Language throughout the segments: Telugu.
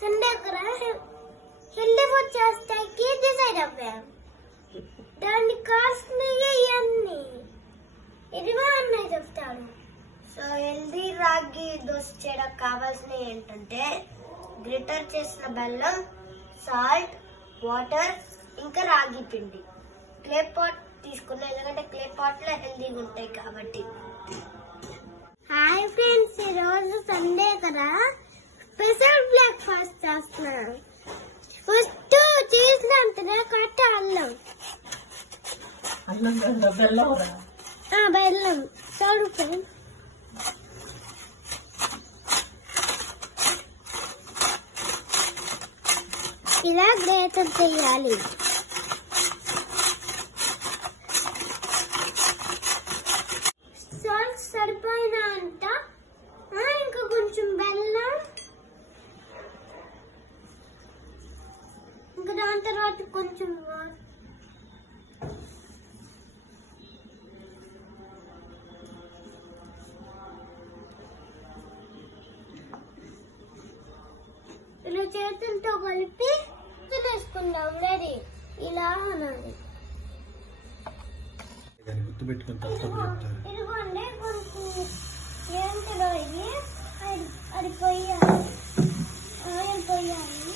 సండే కదా హెల్దీ ఫుడ్ చేస్తాకి డిసైడ్ అవ్వాం. దాన్ని కాల్సినవి ఇవన్నీ ఇదిగో అన్నయ్య చెప్తాడు. సో హెల్దీ రాగి దోశ చేయడానికి కావాల్సినవి ఏంటంటే గ్రిటర్ చేసిన బెల్లం, సాల్ట్, వాటర్, ఇంకా రాగి పిండి. క్లే పాట్ తీసుకున్నాం ఎందుకంటే క్లే పాట్ లో హెల్దీగా ఉంటాయి కాబట్టి. హాయ్ ఫ్రెండ్స్, ఈరోజు సండే కదా స్పెషల్ బ్రేక్ఫాస్ట్ చేస్తున్నాను. ఫస్ట్ చేసినంతనే కట్ట అల్లం బెల్లం చూడు ఫ్రెండ్స్. ఇలా గ్రేటర్ చేయాలి. సాల్ట్ సరిపోయినా అంట, ఇంకా కొంచెం బెల్లం, ఇంకా దాని తర్వాత కొంచెం ఇలా చేతులతో కలిపి తినేసుకుందాం. రెడీ ఇలా అనాలి. ఇదిగోండి కొంచెం ఏంటిదో ఇది అది పోయాలి, ఆయిల్ పోయాలి.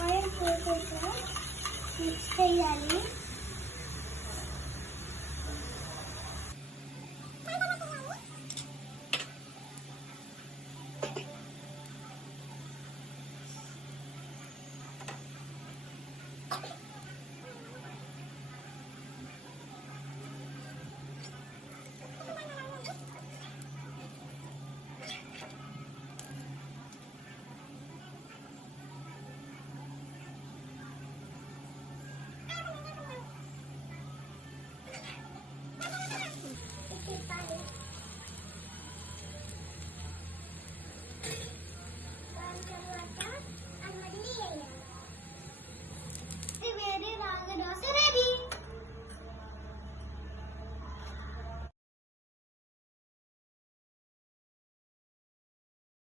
ఆయిల్ పోసాక మిక్స్ చేయాలి.